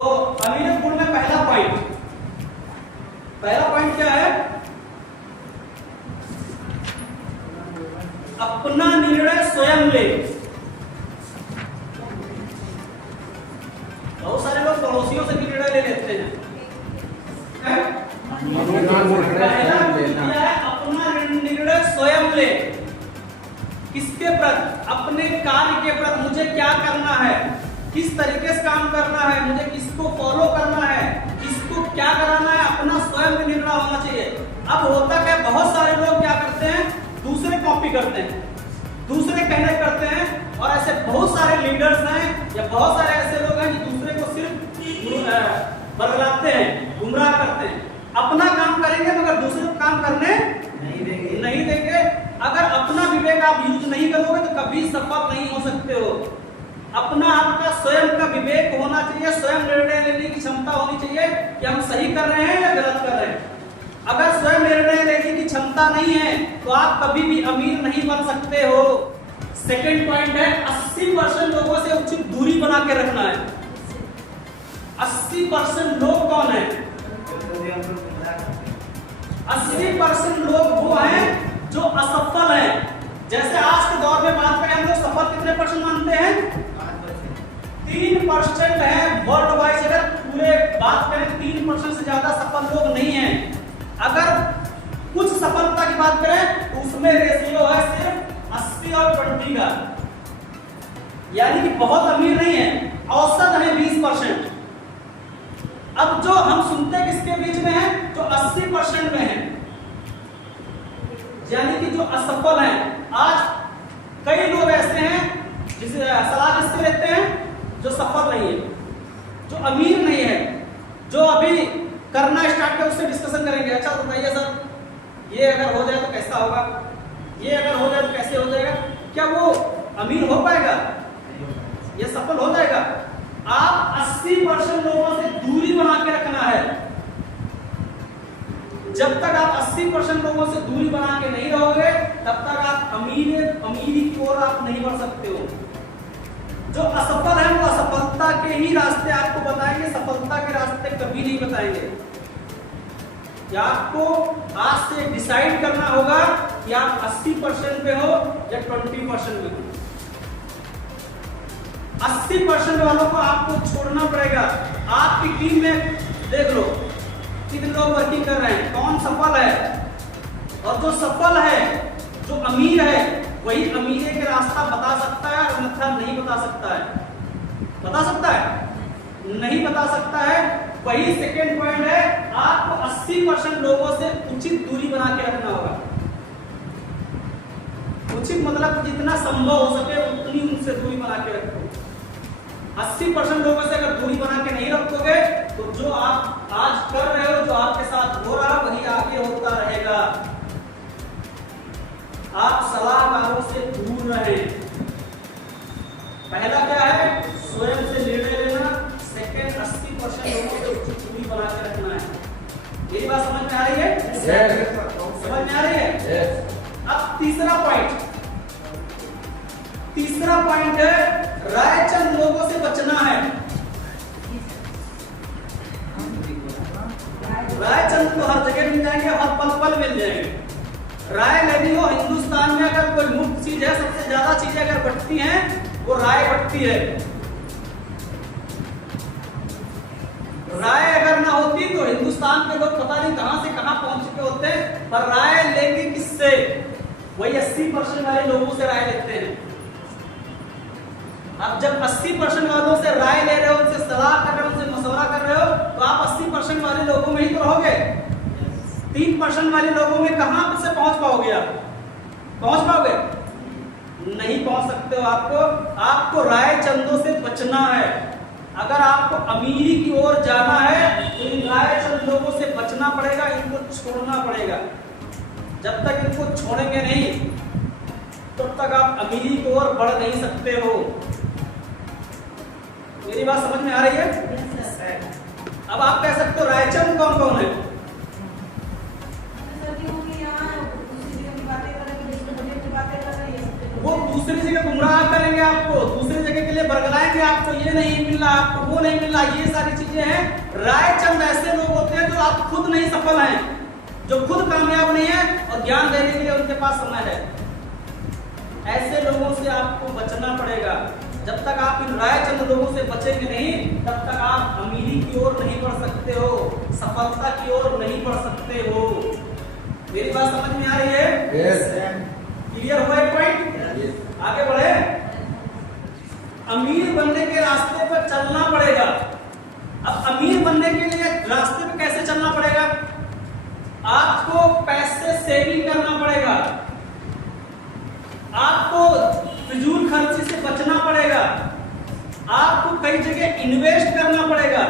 तो अमीर गुण में पहला पॉइंट क्या है? अपना निर्णय स्वयं ले। बहुत सारे लोग पड़ोसियों से भी निर्णय ले लेते हैं। पहला क्या है? अपना निर्णय स्वयं ले। किसके प्रति? अपने कार्य के प्रति। मुझे क्या करना है, किस तरीके से काम करना है, मुझे किसको फॉलो करना है, किसको क्या कराना है, अपना स्वयं का निर्णय होना चाहिए। अब होता क्या, बहुत सारे लोग क्या करते हैं, दूसरे कॉपी करते हैं, दूसरे कहने करते हैं, और ऐसे बहुत सारे लीडर्स हैं या बहुत सारे ऐसे लोग हैं जो दूसरे को सिर्फ बदलाते हैं, गुमराह करते हैं। अपना काम करेंगे मगर दूसरे को काम करने नहीं देंगे। अगर अपना विवेक आप यूज नहीं करोगे तो कभी सफल नहीं हो सकते हो। अपना आपका स्वयं का विवेक होना चाहिए, स्वयं निर्णय लेने की क्षमता होनी चाहिए कि हम सही कर रहे हैं या गलत कर रहे हैं। अगर स्वयं निर्णय लेने की क्षमता नहीं है तो आप कभी भी अमीर नहीं बन सकते हो। सेकंड पॉइंट है 80% लोगों से उचित दूरी बना के रखना है। 80% लोग कौन है? 80% लोग वो हैं जो असफल हैं। जैसे आज के दौर में बात करें, हम लोग सफल कितने परसेंट मानते हैं? 3% है वर्ल्ड वाइज। अगर पूरे बात करें 3% से ज्यादा सफल लोग नहीं हैं। अगर कुछ सफलता की बात करें तो उसमें रेशियो है सिर्फ 80 और 20 का, यानी कि बहुत अमीर नहीं है, औसत है 20%। अब जो हम सुनते किसके बीच में है? जो 80% में है, यानी कि जो असफल हैं। आज कई लोग ऐसे हैं जिसे सलाह किससे लेते हैं? जो सफल नहीं है, जो अमीर नहीं है, जो अभी करना स्टार्ट कर, उससे डिस्कशन करेंगे। अच्छा बताइए सर, ये अगर हो जाए तो कैसा होगा, ये अगर हो जाए तो कैसे हो जाएगा? क्या वो अमीर हो पाएगा? ये सफल हो जाएगा? आप 80% लोगों से दूरी बना के रखना है। जब तक आप 80% लोगों से दूरी बना के नहीं रहोगे तब तक आप अमीरी की ओर आप नहीं बढ़ सकते हो। जो असफल है वो असफलता के ही रास्ते आपको बताएंगे, सफलता के रास्ते कभी नहीं बताएंगे। या आपको आज से डिसाइड करना होगा कि आप 80% पे हो या 20% में हो। 80% वालों को आपको छोड़ना पड़ेगा। आपकी टीम में देख लो कितने लोग वर्किंग कर रहे हैं, कौन सफल है, और जो सफल है, जो अमीर है, वही अमीरी के रास्ता बता सकता है और अन्यथा नहीं बता सकता है। बता सकता है? नहीं बता सकता है। वही सेकंड पॉइंट है, आपको 80% लोगों से उचित दूरी बना के रखना होगा। उचित मतलब जितना संभव हो सके उतनी उनसे दूरी बना के रखो। 80% लोगों से अगर दूरी बना के नहीं रखोगे तो जो आप आज कर रहे हो, जो आपके साथ हो रहा, वही आगे होता रहेगा। आप सलाहकारों से दूर रहें। पहला क्या है? स्वयं से निर्णय लेना। सेकंड 80% लोगों से उचित दूरी बना के रखना है। मेरी बात समझ में आ रही है? समझ में आ रही है? अब तीसरा पॉइंट है रायचंद लोगों से बचना है। रायचंद तो हर जगह मिल जाएंगे, हर पल मिल जाएंगे। राय लेनी हो, हिंदुस्तान में अगर कोई मुफ्त चीज है, सबसे ज्यादा चीजें अगर बटती हैं वो राय बटती है। राय अगर ना होती तो हिंदुस्तान के लोग पता नहीं कहां से कहां पहुंच चुके होते। पर राय लेंगे किससे? वही 80% वाले लोगों से राय लेते हैं। अब जब 80% वालों से राय ले रहे हो, उनसे सलाह कर रहे हो, उनसे मशवरा कर रहे हो, तो आप 80% वाले लोगों में ही तो रहोगे। 3% वाले लोगों में कहां से पहुंच पाओगे? आप पहुंच पाओगे? नहीं पहुंच सकते हो। आपको राय चंदों से बचना है। अगर आपको अमीरी की ओर जाना है तो इन राय चंद लोगों से बचना पड़ेगा, इनको छोड़ना पड़ेगा। जब तक इनको छोड़ेंगे नहीं तब तक आप अमीरी की ओर बढ़ नहीं सकते हो। मेरी बात समझ में आ रही है? अब आप कह सकते हो रायचंद कौन कौन है? वो दूसरी जगह गुमराह करेंगे, आपको दूसरी जगह के लिए बरगलाएंगे, आपको ये नहीं मिल रहा, आपको वो नहीं मिल रहा, ये सारी चीजें हैं। रायचंद ऐसे लोग होते हैं जो आप खुद नहीं सफल हैं, जो खुद कामयाब नहीं है और ज्ञान देने के लिए उनके पास समय है। ऐसे लोगों से आपको बचना पड़ेगा। जब तक आप इन रायचंद लोगों से बचेंगे नहीं, तब तक आप अमीरी की ओर नहीं बढ़ सकते हो, सफलता की ओर नहीं बढ़ सकते हो। मेरी बात समझ में आ रही है? Yes. क्लियर हुआ एक पॉइंट? आगे बढ़े। अमीर बनने के रास्ते पर चलना पड़ेगा। अब अमीर बनने के लिए रास्ते पे कैसे चलना पड़ेगा? आपको पैसे सेविंग करना पड़ेगा, आपको फिजूल खर्ची से बचना पड़ेगा, आपको कई जगह इन्वेस्ट करना पड़ेगा,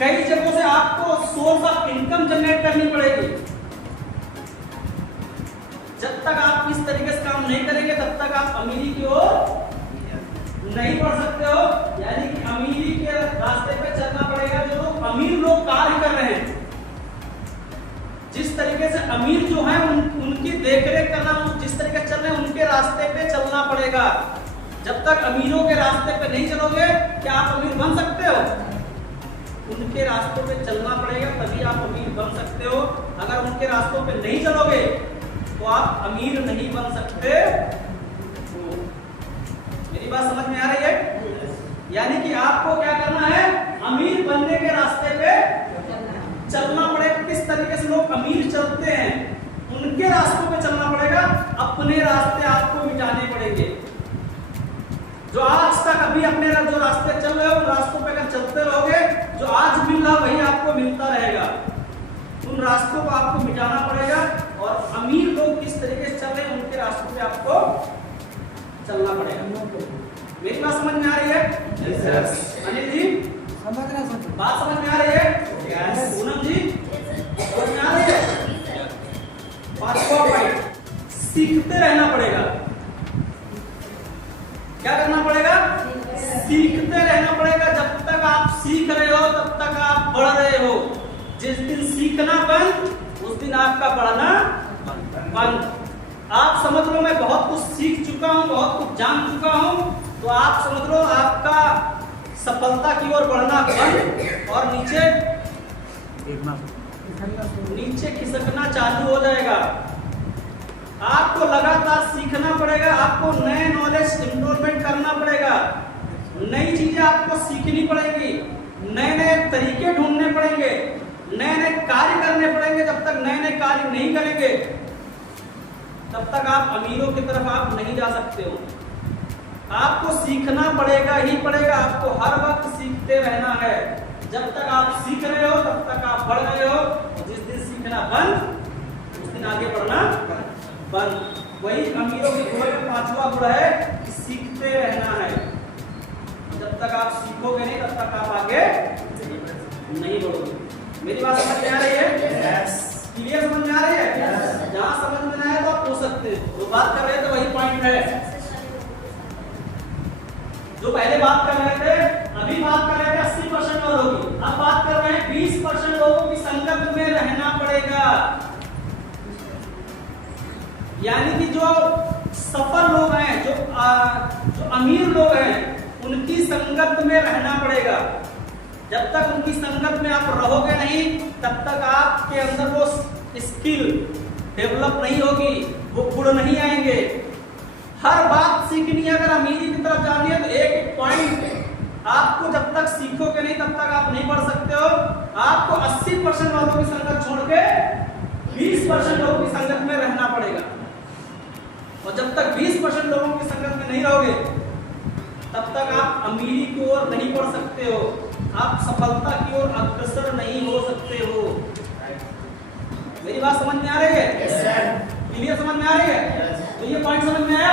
कई जगहों से आपको सोर्स ऑफ इनकम जनरेट करनी पड़ेगी। जब तक आप इस तरीके से काम नहीं करेंगे तब तक आप अमीरी की ओर नहीं बढ़ सकते हो। यानी कि अमीरी के रास्ते पे चलना पड़ेगा। जो लोग अमीर लोग कार्य कर रहे हैं, जिस तरीके से अमीर जो है उनकी देखरेख करना, जिस तरीके से चल रहे हैं उनके रास्ते पे चलना पड़ेगा। जब तक अमीरों के रास्ते पे नहीं चलोगे, क्या आप अमीर बन सकते हो? उनके रास्तों पे चलना पड़ेगा, तभी आप अमीर बन सकते हो। अगर उनके रास्तों पे नहीं चलोगे तो आप अमीर नहीं बन सकते। मेरी बात समझ में आ रही है? यानी कि आपको क्या करना है? अमीर बनने के रास्ते पे चलना पड़ेगा। किस तरीके से लोग अमीर चलते हैं, उनके रास्तों पे चलना पड़ेगा। अपने रास्ते आपको मिटाने पड़ेंगे। जो आज तक अभी अपने जो रास्ते चल रहे हो, उन रास्तों पे अगर चलते रहोगे, जो आज मिल रहा वही आपको मिलता रहेगा। उन रास्तों को आपको मिटाना पड़ेगा। और अमीर लोग किस तरीके से चल रहे हैं, उनके रास्तों पे आपको चलना पड़ेगा। मेरी बात समझ में आ रही है? अनिल जी बात समझ में आ रही है? पूनम जी समझ में आ रही है? पांचवा पॉइंट, सीखते रहना पड़ेगा। क्या करना पड़ेगा? सीखते रहना पड़ेगा। जब तक आप सीख रहे हो तब तक आप बढ़ रहे हो। जिस दिन सीखना बंद, उस दिन आपका बढ़ना बंद। आप समझ लो मैं बहुत कुछ सीख चुका हूं, बहुत कुछ जान चुका हूं, तो आप समझ लो आपका सफलता की ओर बढ़ना बंद और नीचे खिसकना चालू हो जाएगा। आपको लगातार सीखना पड़ेगा, आपको नए नॉलेज इंप्रूवमेंट करना पड़ेगा, नई चीजें आपको सीखनी पड़ेगी, नए नए तरीके ढूंढने पड़ेंगे, नए नए कार्य करने पड़ेंगे। जब तक नए नए कार्य नहीं करेंगे तब तक आप अमीरों की तरफ आप नहीं जा सकते हो। आपको सीखना पड़ेगा ही पड़ेगा, आपको हर वक्त सीखते रहना है। जब तक आप सीख रहे हो तब तक आप बढ़ रहे हो। जिस दिन सीखना बंद, उस दिन आगे बढ़ना बंद। वही अमीरों के गुण में पांचवा गुण है कि सीखते रहना है। जब तक आप सीखोगे नहीं तब तक आप आगे नहीं बढ़ोगे। मेरी बात समझ में आ रही है? क्लियर समझ में आ रही है? जहां समझ में ना आए तो आप पूछ सकते हो। जो बात कर रहे थे वही पॉइंट है जो पहले बात कर रहे थे। अभी बात कर रहे थे 80% वालों की, अब बात कर रहे हैं 20% लोगों की संगत में रहना पड़ेगा। यानी कि जो सफल लोग हैं, जो अमीर लोग हैं, उनकी संगत में रहना पड़ेगा। जब तक उनकी संगत में आप रहोगे नहीं, तब तक आपके अंदर वो स्किल डेवलप नहीं होगी, वो गुण नहीं आएंगे। हर बात सीखनी है। अगर अमीरी की तरफ जानी है तो एक पॉइंट आपको जब तक सीखोगे नहीं तब तक आप नहीं बढ़ सकते हो। आपको 80% वालों की संगत छोड़ के 20% लोगों की संगत में रहना पड़ेगा। और जब तक 20% लोगों की संगत में नहीं रहोगे तब तक आप अमीरी की ओर नहीं बढ़ सकते हो, आप सफलता की ओर अग्रसर नहीं हो सकते हो। मेरी बात समझ में आ रही है? क्लियर समझ में आ रही है? तो ये पॉइंट समझ में आया?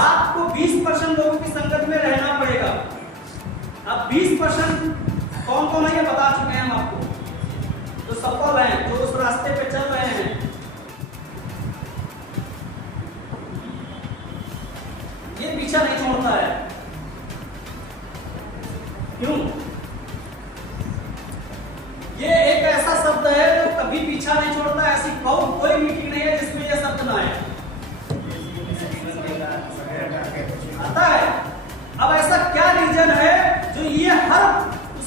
आपको 20% लोगों की संगत में रहना पड़ेगा। अब 20% कौन कौन है ये बता चुके हैं हम आपको। जो सफल हैं, जो उस रास्ते पे चल रहे हैं, ये पीछा नहीं छोड़ता है। क्यों? ये एक ऐसा शब्द है जो कभी पीछा नहीं छोड़ता। ऐसी कोई मीटिंग नहीं है जिसमें ये शब्द ना आए। आता है। अब ऐसा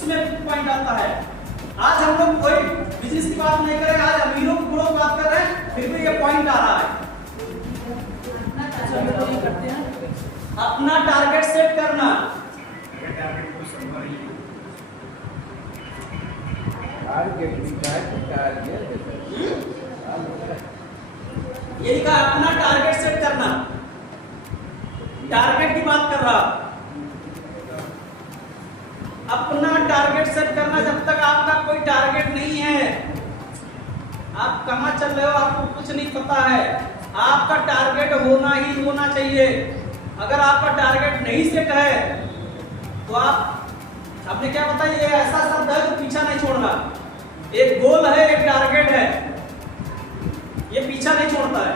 उसमें पॉइंट आता है। आज हम लोग कोई बिजनेस की बात नहीं कर रहे, आज अमीरों की ग्रोथ बात कर रहे हैं, फिर भी ये पॉइंट आ रहा है। अपना टारगेट सेट करना, ये लिखा अपना टारगेट सेट करना, टारगेट की बात कर रहा। अपना टारगेट सेट करना, जब तक आपका कोई टारगेट नहीं है, आप कहां चल रहे हो आपको कुछ नहीं पता है। आपका टारगेट होना ही होना चाहिए। अगर आपका टारगेट नहीं सेट है तो आपने क्या बताया, ये ऐसा शब्द है जो पीछा नहीं छोड़ना। एक गोल है, एक टारगेट है, ये पीछा नहीं छोड़ता है।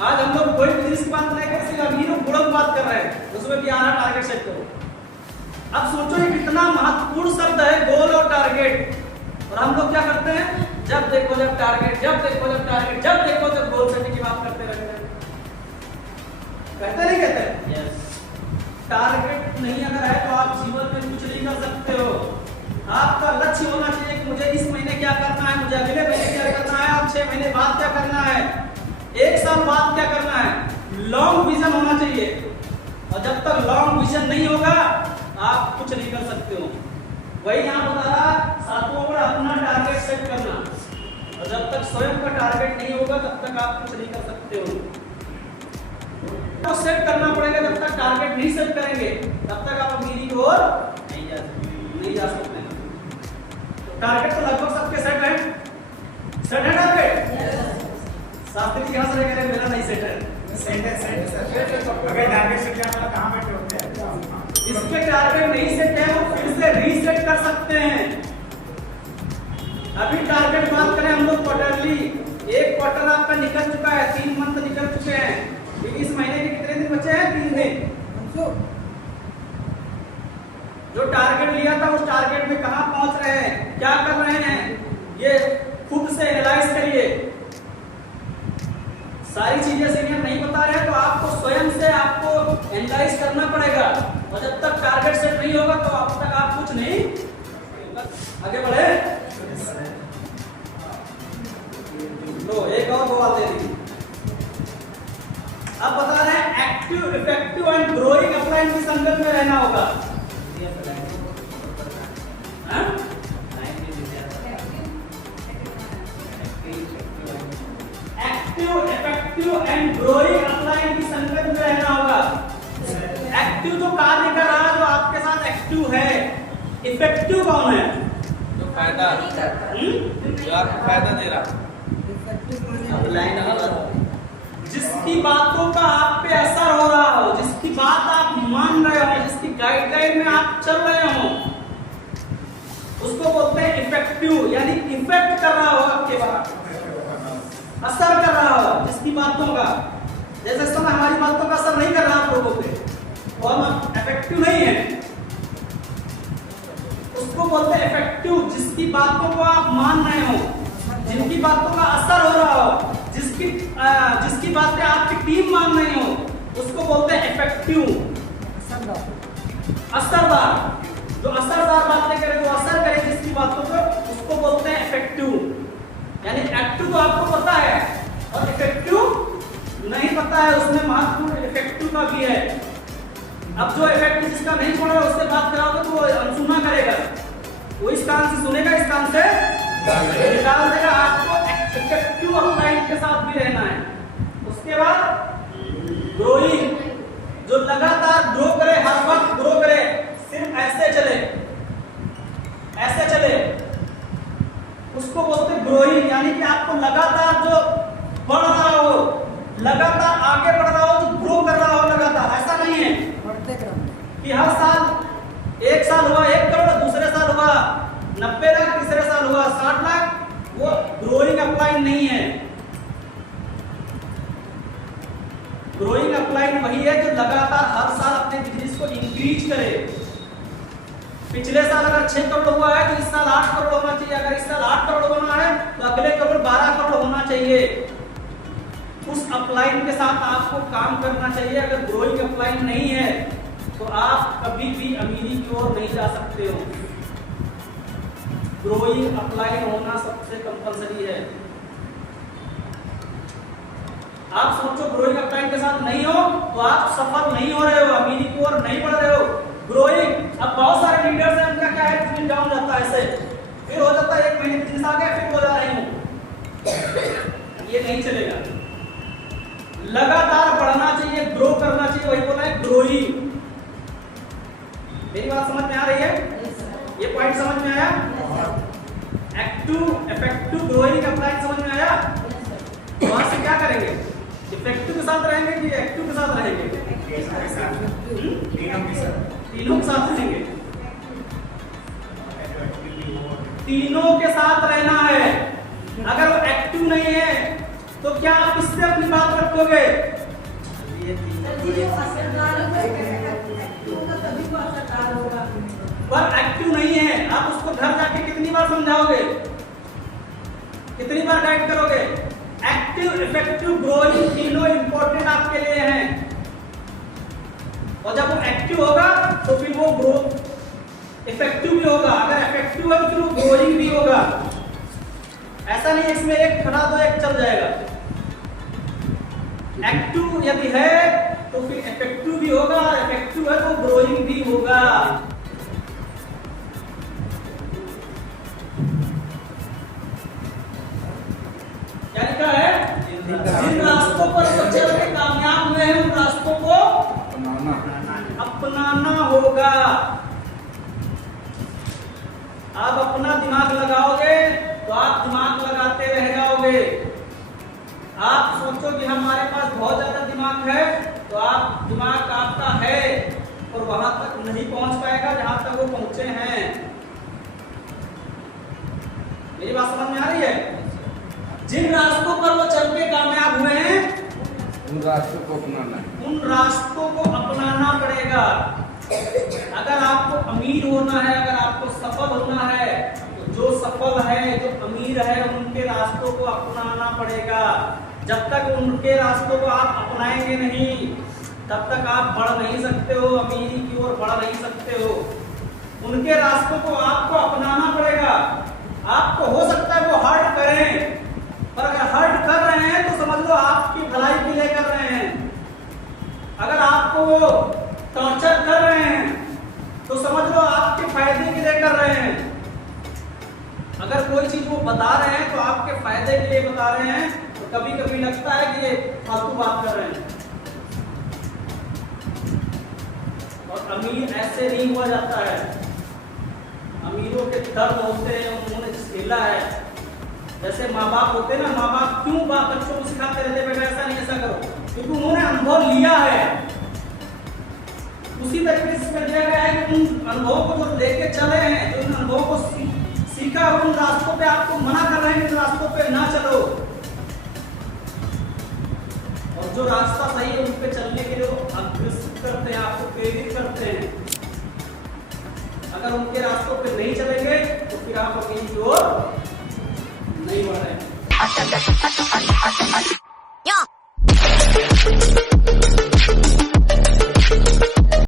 आज हम लोग कोई बिजनेस की बात नहीं कर, सिर्फ अमीरों गुणों की बात कर रहे हैं, उसमें भी आना टारगेट सेट करो। अब सोचो ये कितना महत्वपूर्ण शब्द है, गोल और टारगेट। और हम लोग क्या करते हैं, जब देखो जब टारगेट, जब देखो जब टारगेट, जब देखो जब गोल सेटिंग की बात करते रहते हैं। कहते नहीं कहते? यस। टारगेट नहीं अगर है तो आप जीवन में कुछ नहीं कर सकते हो। आपका लक्ष्य होना चाहिए कि मुझे इस महीने क्या करना है, मुझे अगले महीने क्या करना है, और 6 महीने बाद क्या करना है, 1 साल बाद क्या करना है। लॉन्ग विजन होना चाहिए। और जब तक लॉन्ग विजन नहीं होगा आप कुछ नहीं कर सकते हो। वही यहाँ बता रहा, सातवां पर अपना टारगेट सेट करना। और जब तक स्वयं का टारगेट नहीं होगा तब तक आप कुछ नहीं कर सकते हो। तो सेट करना पड़ेगा, जब तक टारगेट नहीं सेट करेंगे तब तक आप अमीरी की ओर नहीं जा सकते। तो टारगेट तो लगभग सबके सेट है। सेट है टारगेट? शास्त्री जी कहां से कह रहे हैं मेरा नहीं सेट है। सेट है, सेट है। अगर टारगेट सेट किया तो कहां बैठे होते हैं? इसके टारगेट नहीं सेट है, वो फिर से रीसेट कर सकते हैं। अभी टारगेट बात करें हम लोग क्वार्टरली, एक क्वार्टर आपका निकल चुका है, 3 मंथ निकल चुके हैं। इस महीने के कितने दिन बचे हैं? 3 दिन। जो टारगेट लिया था उस टारगेट में कहां पहुंच रहे हैं, क्या कर रहे हैं, ये खुद से एनालाइज करिए। सारी चीजें सीनियर नहीं बता रहे हैं तो आपको स्वयं से आपको एनालाइज करना पड़ेगा। और जब तक टारगेट सेट नहीं होगा तो अब तक आप कुछ नहीं आगे बढ़े। लो एक और बात है, अब बता रहे हैं active, effective and growing upline की संगत में रहना होगा। Active, effective and growing upline की संगत में रहना होगा। एक्टिव जो कार्य कर रहा है, जो आपके साथ एक्टिव है। इफेक्टिव कौन है? जो फायदा, जो आपको फायदा दे रहा है। जिसकी बातों का आप पे असर हो रहा हो, जिसकी बात आप मान रहे हो, जिसकी गाइडलाइन में आप चल रहे हो, उसको बोलते हैं इफेक्टिव। यानी इफेक्ट कर रहा हो आपके बाद, असर कर रहा हो जिसकी बातों का। जैसे इस समय हमारी बातों का असर नहीं कर रहा आप लोगों पे, तो हम इफेक्टिव नहीं है। उसको बोलते हैं इफेक्टिव, जिसकी बातों को आप मान रहे हो, जिनकी बातों का असर हो रहा हो, जिसकी बातें आपकी टीम मान रही हो, उसको बोलते हैं इफेक्टिव। असरदार, जो असरदार बातें करे, जो असर करे जिसकी बातों को, उसको बोलते हैं इफेक्टिव। यानी एक्टिव तो आपको पता है और इफेक्टिव नहीं पता है, उसमें महत्वपूर्ण इफेक्टिव का भी है। अब जो इफेक्टिव जिसका नहीं छोड़ा उससे बात कराओगे तो वो अनसुना करेगा, वो इस कान से सुनेगा, इस कान से निकाल देगा। आपको इफेक्टिव अपलाइन के साथ भी रहना है। उसके बाद ग्रोइंग, जो लगातार ग्रो करे, हर वक्त ग्रो करे, सिर्फ ऐसे चले, ऐसे चले, उसको बोलते हैं ग्रोइंग। यानी कि आपको लगातार जो बढ़ रहा हो, लगातार आगे बढ़ रहा हो, जो ग्रो कर रहा हो लगातार। ऐसा नहीं है कि हर साल 1 साल हुआ 1 करोड़, दूसरे साल हुआ 90 लाख, तीसरे साल हुआ 60 लाख, वो ग्रोइंग अपलाइन नहीं है। ग्रोइंग अपलाइन वही है जो लगातार हर साल अपने बिजनेस को इंक्रीज करे। पिछले साल अगर 6 करोड़ हुआ है तो इस साल 8 करोड़ होना चाहिए। अगर इस साल 8 करोड़ होना है तो अगले करोड़ 12 करोड़ होना चाहिए। उस अपलाइन के साथ आपको काम करना चाहिए। अगर ग्रोइंग अपलाइन नहीं है तो आप कभी भी अमीरी की ओर नहीं जा सकते हो। ग्रोइंग अपलाइन होना सबसे कंपलसरी है। आप सोचो ग्रोइंग अपलाइन के साथ नहीं हो तो आप सफल नहीं हो रहे हो, अमीरी की ओर नहीं बढ़ रहे हो। ग्रोइंग, अब बहुत सारे लीडर्स हैं, उनका क्या है, स्किल डाउन जाता है, ऐसे फिर हो जाता है 1 महीने 3 साल गए फिर हो जा रही हूं। ये नहीं चलेगा, लगातार बढ़ना चाहिए, ग्रो करना चाहिए, वही बोला है ग्रोइंग। मेरी बात समझ में आ रही है? ये पॉइंट समझ में आया? एक्टिव इफेक्टिव ग्रोइंग अपलाइन समझ में आया? वहां से क्या करेंगे, इफेक्टिव के साथ रहेंगे कि एक्टिव के साथ रहेंगे? तीनों के साथ रहेंगे। तीनों के साथ रहना है। अगर वो एक्टिव नहीं है तो क्या आप इससे अपनी बात रखोगे? पर एक्टिव नहीं है, आप उसको घर जाके कितनी बार समझाओगे, कितनी बार गाइड करोगे? एक्टिव इफेक्टिव ग्रोइंग तीनों इंपॉर्टेंट आपके लिए हैं। और जब वो एक्टिव होगा तो फिर वो ग्रो इफेक्टिव भी होगा, अगर इफेक्टिव है तो फिर वो ग्रोइंग भी होगा। ऐसा नहीं इसमें एक खड़ा दो एक चल जाएगा। एक्टिव यदि है तो फिर इफेक्टिव भी होगा, इफेक्टिव है तो ग्रोइंग भी होगा। क्या लिखा है? जिन रास्तों पर वो चल के कामयाब हुए हैं उन रास्तों को अपनाना होगा। आप अपना दिमाग लगाओगे तो आप दिमाग लगाते रह जाओगे। आप सोचो कि हमारे पास बहुत ज्यादा दिमाग है तो आप दिमाग आपका है और वहां तक नहीं पहुंच पाएगा जहां तक वो पहुंचे हैं। मेरी बात समझ में आ रही है? जिन रास्तों पर वो चल के कामयाब हुए हैं उन रास्तों को अपनाना है, उन रास्तों को अपनाना पड़ेगा। अगर आपको अमीर होना है, अगर आपको सफल होना है तो जो सफल है, जो अमीर है, उनके रास्तों को अपनाना पड़ेगा। जब तक उनके रास्तों को आप अपनाएंगे नहीं तब तक आप बढ़ नहीं सकते हो, अमीरी की ओर बढ़ नहीं सकते हो। उनके रास्तों को आपको अपनाना पड़ेगा। आपको हो सकता है वो हर्ट करें, पर अगर हर्ट कर रहे हैं तो समझ लो आपकी भलाई के लिए कर रहे हैं। अगर आपको वो टॉर्चर कर रहे हैं तो समझ लो आपके फायदे के लिए कर रहे हैं। अगर कोई चीज वो बता रहे हैं तो आपके फायदे के लिए बता रहे हैं। तो कभी कभी लगता है कि ये फालतू बात कर रहे हैं। और अमीर ऐसे नहीं हुआ जाता है। अमीरों के दर्द होते हैं, उन्होंने झेला है। जैसे माँ बाप होते हैं ना, माँ बाप क्यों बच्चों को सिखाते रहते बेटा ऐसा नहीं ऐसा करो, क्योंकि उन्होंने अनुभव लिया है। उसी तरीके से दिया गया है कि उन अनुभवों को जो लेके चले हैं, जो उन अनुभवों को सीखा, उन रास्तों पे आपको मना कर रहे हैं कि रास्तों पे ना चलो। और जो रास्ता सही है उन पे चलने के लिए अग्रसित करते हैं, आपको प्रेरित करते हैं। अगर उनके रास्तों पे नहीं चलेंगे तो फिर आप अपनी ओर नहीं बढ़ रहे।